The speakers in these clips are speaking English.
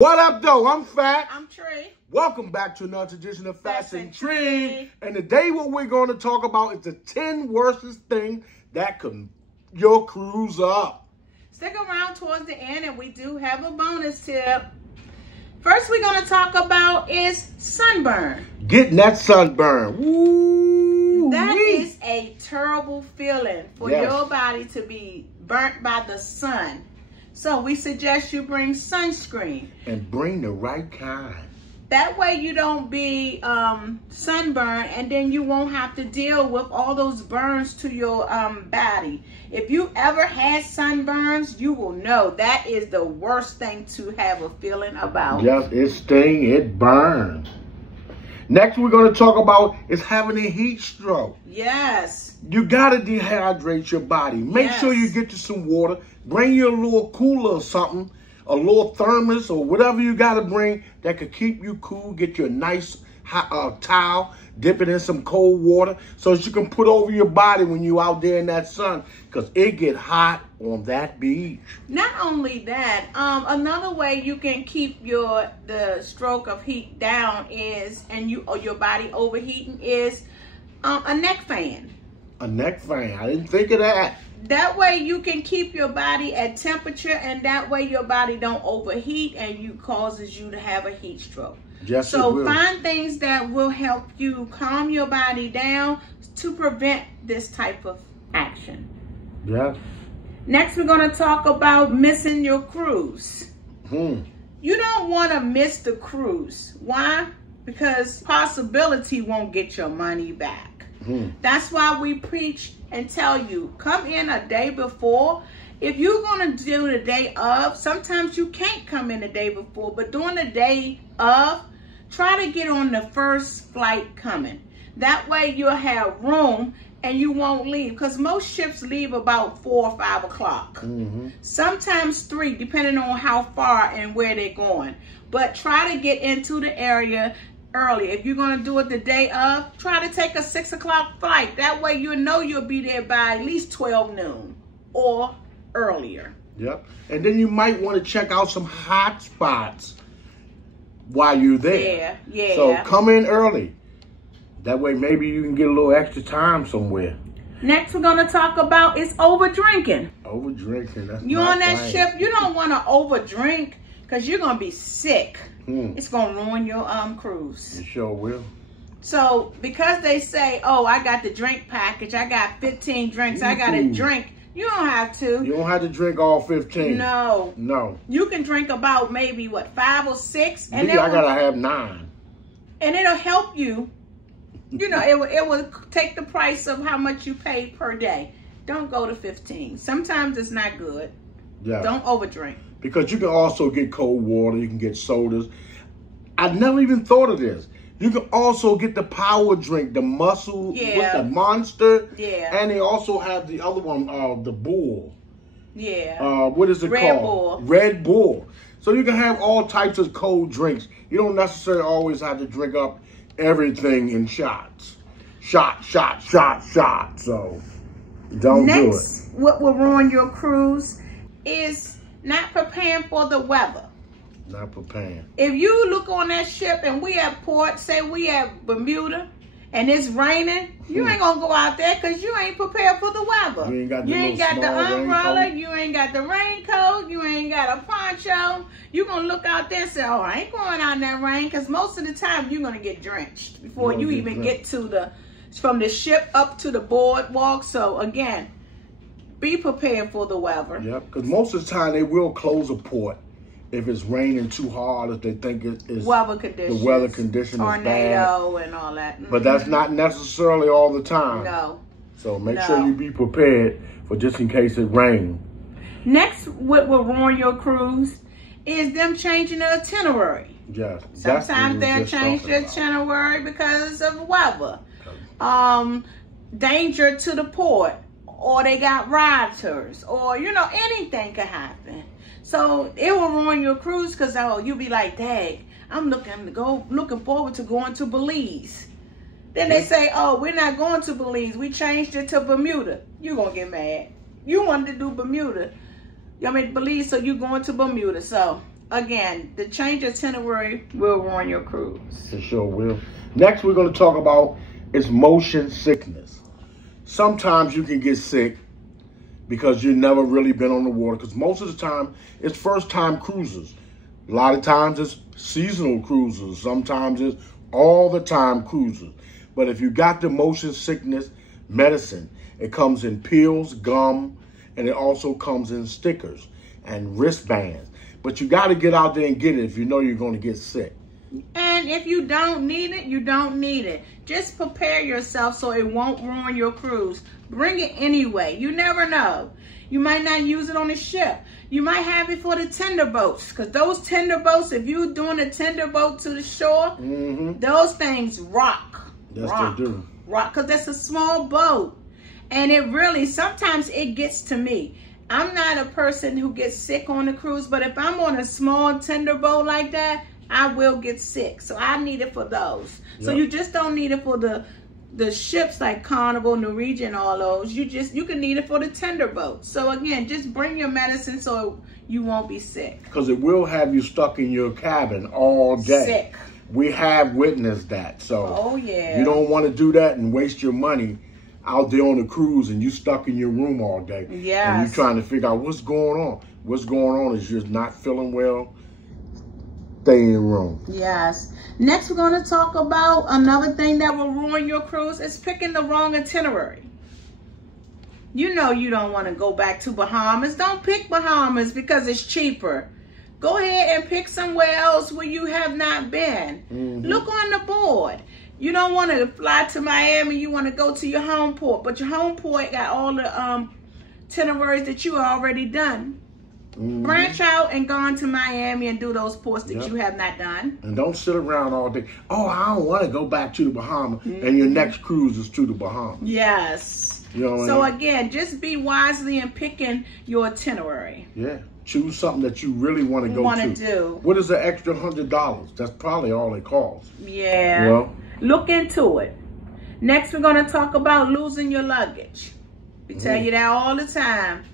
What up, though? I'm Fat. I'm Tree. Welcome back to another edition of Fats and Tree. And today what we're going to talk about is the 10 worstest thing that could your cruise up. Stick around towards the end and we do have a bonus tip. First we're going to talk about is sunburn. Getting that sunburn. Woo! That is a terrible feeling for your body to be burnt by the sun. So we suggest you bring sunscreen. And bring the right kind. That way you don't be sunburned and then you won't have to deal with all those burns to your body. If you ever had sunburns, you will know that is the worst thing to have a feeling about. Yes, it stings, it burns. Next we're going to talk about is having a heat stroke. Yes. You got to dehydrate your body. Make sure you get you some water. Bring you a little cooler or something, a little thermos or whatever you got to bring that could keep you cool. Get you a nice hot, towel, dip it in some cold water so that you can put over your body when you're out there in that sun because it get hot on that beach. Not only that, another way you can keep the stroke of heat down is, and your body overheating is a neck fan. A neck fan. I didn't think of that. That way you can keep your body at temperature and that way your body don't overheat and causes you to have a heat stroke. Yes, so find things that will help you calm your body down to prevent this type of action. Yes. Next we're going to talk about missing your cruise. You don't want to miss the cruise. Why? Because possibility won't get your money back. That's why we preach and tell you, come in a day before. If you're going to do the day of, sometimes you can't come in the day before, but during the day of, try to get on the first flight coming. That way you'll have room and you won't leave, because most ships leave about 4 or 5 o'clock. Sometimes 3, depending on how far and where they're going. But try to get into the area early. If you're going to do it the day of, try to take a 6 o'clock flight. That way you know you'll be there by at least 12 noon or earlier. Yep. And then you might want to check out some hot spots while you're there. Yeah. So come in early. That way maybe you can get a little extra time somewhere. Next we're going to talk about is over drinking. Over drinking. That's you on that ship, you don't want to over drink because you're going to be sick. It's going to ruin your cruise. It sure will. So because they say, oh, I got the drink package, I got 15 drinks, I got to drink. You don't have to. You don't have to drink all 15. No. No. You can drink about maybe, 5 or 6. And I got to have 9. And it'll help you. You know, it will take the price of how much you pay per day. Don't go to 15. Sometimes it's not good. Yeah. Don't overdrink. Because you can also get cold water. You can get sodas. I never even thought of this. You can also get the power drink, the muscle, with the Monster. Yeah. And they also have the other one, the Bull. Yeah. What is it Red called? Bull. Red Bull. So you can have all types of cold drinks. You don't necessarily always have to drink up everything in shots. Shot. So don't do it. Next, what will ruin your cruise is not preparing for the weather. Not preparing. If you look on that ship and we at port, say we at Bermuda, and it's raining, you ain't gonna go out there because you ain't prepared for the weather. You ain't got the umbrella, you ain't got the raincoat, you ain't got a poncho. You gonna look out there and say, oh, I ain't going out in that rain, because most of the time you're gonna get drenched before you even get to from the ship up to the boardwalk. So again, be prepared for the weather. Yep, because most of the time they will close a port if it's raining too hard, if they think it is weather conditions, the weather condition tornado is bad. And all that. But that's not necessarily all the time. No. So make sure you be prepared for just in case it rains. Next, what will ruin your cruise is them changing the itinerary. Yes. Sometimes they'll change the itinerary because of weather. Danger to the port, or they got rioters, or anything could happen. So it will ruin your cruise because you'll be like, dang, I'm looking forward to going to Belize. Then they say, oh, we're not going to Belize. We changed it to Bermuda. You're going to get mad. You wanted to do Bermuda. Belize, so you're going to Bermuda. So again, the change itinerary will ruin your cruise. It sure will. Next, we're going to talk about is motion sickness. Sometimes you can get sick because you've never really been on the water, because most of the time it's first-time cruisers. A lot of times it's seasonal cruisers. Sometimes it's all-the-time cruisers. But if you got the motion sickness medicine, it comes in pills, gum, and it also comes in stickers and wristbands. But you got to get out there and get it if you know you're going to get sick. And if you don't need it, you don't need it. Just prepare yourself so it won't ruin your cruise. Bring it anyway. You never know. You might not use it on the ship. You might have it for the tender boats, because those tender boats, if you're doing a tender boat to the shore, those things rock. Yes, they do. Rock, because that's a small boat. And it really, sometimes it gets to me. I'm not a person who gets sick on the cruise, but if I'm on a small tender boat like that, I will get sick. So I need it for those. Yep. So you just don't need it for the ships like Carnival, Norwegian, all those. You can need it for the tender boat. So again, just bring your medicine so you won't be sick. Because it will have you stuck in your cabin all day. Sick. We have witnessed that. So oh, yeah. You don't want to do that and waste your money out there on the cruise and you stuck in your room all day. Yes. And you trying to figure out what's going on. What's going on is you're not feeling well. Stay in your room. Yes. Next, we're going to talk about another thing that will ruin your cruise is picking the wrong itinerary. You know you don't want to go back to Bahamas. Don't pick Bahamas because it's cheaper. Go ahead and pick somewhere else where you have not been. Look on the board. You don't want to fly to Miami. You want to go to your home port. But your home port got all the itineraries that you already done. Branch out and go on to Miami and do those ports that you have not done. And don't sit around all day. Oh, I don't want to go back to the Bahamas. And your next cruise is to the Bahamas. Yes. You know what so I mean? Again, just be wisely in picking your itinerary. Yeah. Choose something that you really want to go to. Do. What is the extra $100? That's probably all it costs. Yeah. Well, look into it. Next, we're going to talk about losing your luggage. We tell you that all the time.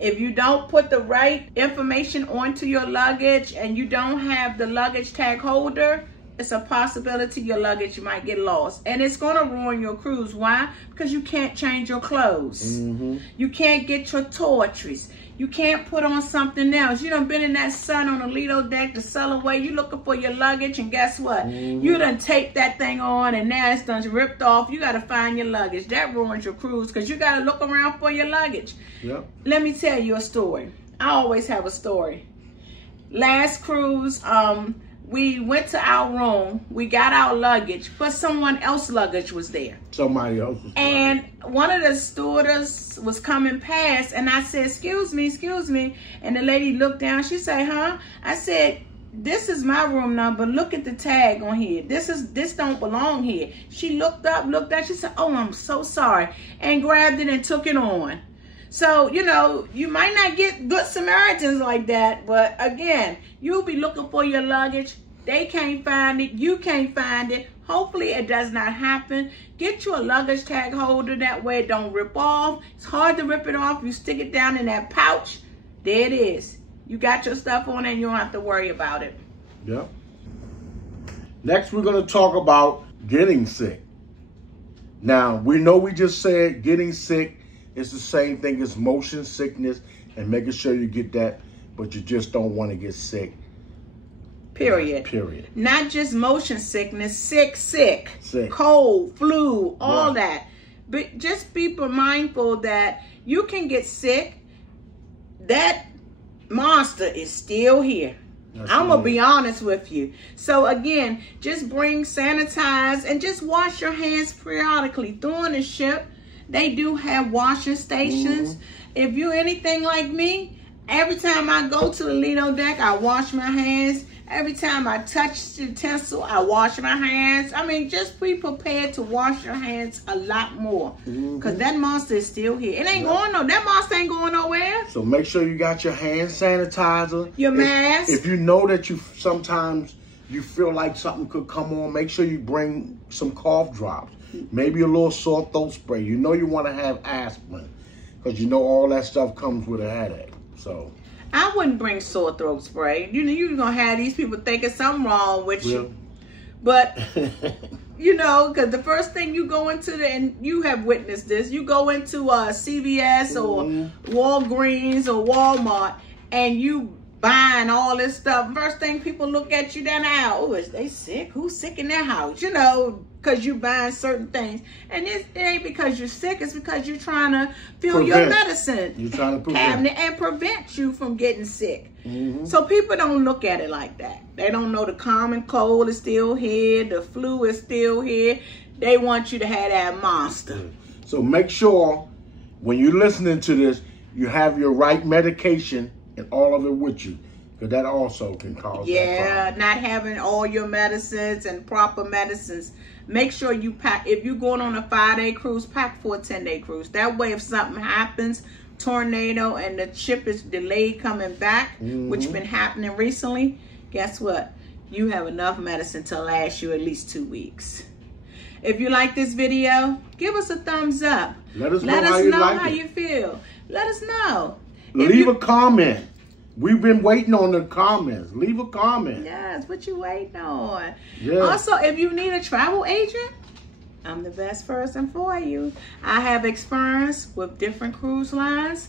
If you don't put the right information onto your luggage and you don't have the luggage tag holder, it's a possibility your luggage might get lost. And it's going to ruin your cruise. Why? Because you can't change your clothes. You can't get your toiletries. You can't put on something else. You done been in that sun on the Lido deck to sail away. You looking for your luggage, and guess what? You done taped that thing on, and now it's done ripped off. You got to find your luggage. That ruins your cruise because you got to look around for your luggage. Yep. Let me tell you a story. I always have a story. Last cruise, we went to our room. We got our luggage, but someone else's luggage was there. Somebody else's. And one of the stewardess was coming past, and I said, excuse me. And the lady looked down. She said, huh? I said, this is my room number. Look at the tag on here. This don't belong here. She looked up. She said, oh, I'm so sorry. And grabbed it and took it on. So, you know, you might not get good Samaritans like that, but again, you'll be looking for your luggage. They can't find it. You can't find it. Hopefully it does not happen. Get you a luggage tag holder. That way it don't rip off. It's hard to rip it off. You stick it down in that pouch. There it is. You got your stuff on it and you don't have to worry about it. Yeah. Next, we're going to talk about getting sick. Now, we know we just said getting sick is the same thing as motion sickness and making sure you get that, but you just don't want to get sick. Period. Period. Not just motion sickness, sick. Cold, flu, all that. But just be mindful that you can get sick. That monster is still here. I'm going to be honest with you. So again, just bring sanitize and just wash your hands periodically. During the ship, they do have washing stations. If you're anything like me, every time I go to the Lido deck, I wash my hands. Every time I touch the utensil, I wash my hands. I mean, just be prepared to wash your hands a lot more. Because that monster is still here. It ain't going no, that monster ain't going nowhere. So make sure you got your hand sanitizer. Your mask. If you know that sometimes you feel like something could come on, make sure you bring some cough drops. Maybe a little sore throat spray. You know you want to have aspirin because you know all that stuff comes with a headache. So I wouldn't bring sore throat spray. You're going to have these people thinking something wrong with you. But, you know, because the first thing you go into, and you have witnessed this, you go into CVS or Walgreens or Walmart, and you buying all this stuff. First thing people look at you down the aisle, oh, is they sick? Who's sick in their house? You know, because you buying certain things. And it ain't because you're sick, it's because you're trying to fill your medicine cabinet and prevent you from getting sick. So people don't look at it like that. They don't know the common cold is still here, the flu is still here. They want you to have that monster. So make sure when you're listening to this, you have your right medication and all of it with you, because that also can cause that problem. Not having all your medicines and proper medicines. Make sure you pack. If you're going on a 5-day cruise, pack for a 10-day cruise. That way, if something happens, tornado, and the ship is delayed coming back, which been happening recently, guess what? You have enough medicine to last you at least 2 weeks. If you like this video, give us a thumbs up. Let us know how you feel. Let us know. Leave a comment. We've been waiting on the comments. Leave a comment. Yes, what you waiting on? Yes. Also, if you need a travel agent, I'm the best person for you. I have experience with different cruise lines.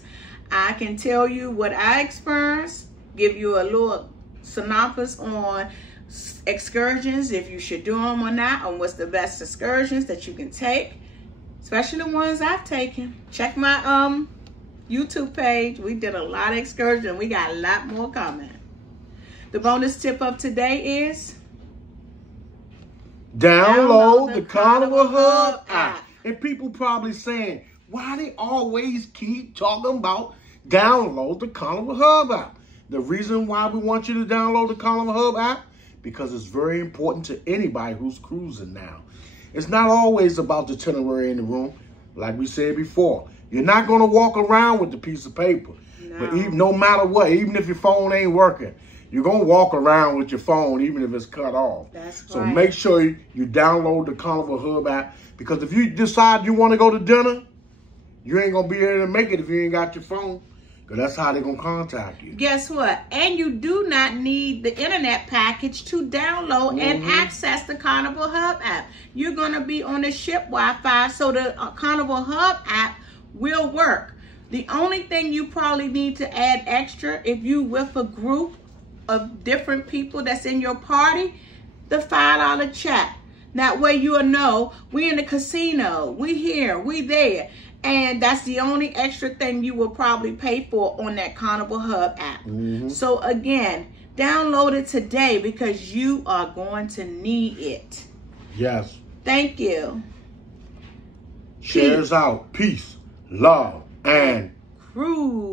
I can tell you what I experienced, give you a little synopsis on excursions, if you should do them or not, on what's the best excursions that you can take, especially the ones I've taken. Check my YouTube page. We did a lot of excursions. We got a lot more coming. The bonus tip of today is download the Carnival Hub app. And people probably saying, why they always keep talking about download the Carnival Hub app? The reason why we want you to download the Carnival Hub app, because it's very important to anybody who's cruising now. It's not always about the itinerary in the room. Like we said before, you're not going to walk around with the piece of paper. No. But no matter what, even if your phone ain't working, you're going to walk around with your phone even if it's cut off. That's right. So make sure you download the Carnival Hub app, because if you decide you want to go to dinner, you ain't going to be able to make it if you ain't got your phone. Because that's how they're going to contact you. Guess what? And you do not need the internet package to download and access the Carnival Hub app. You're going to be on the ship Wi-Fi, so the Carnival Hub app will work. The only thing you probably need to add extra, if you with a group of different people that's in your party, the $5 chat. That way you'll know we in the casino, we here, we there. And that's the only extra thing you will probably pay for on that Carnival Hub app. So again, download it today because you are going to need it. Yes. Thank you. Shares out. Peace, love, and cruise.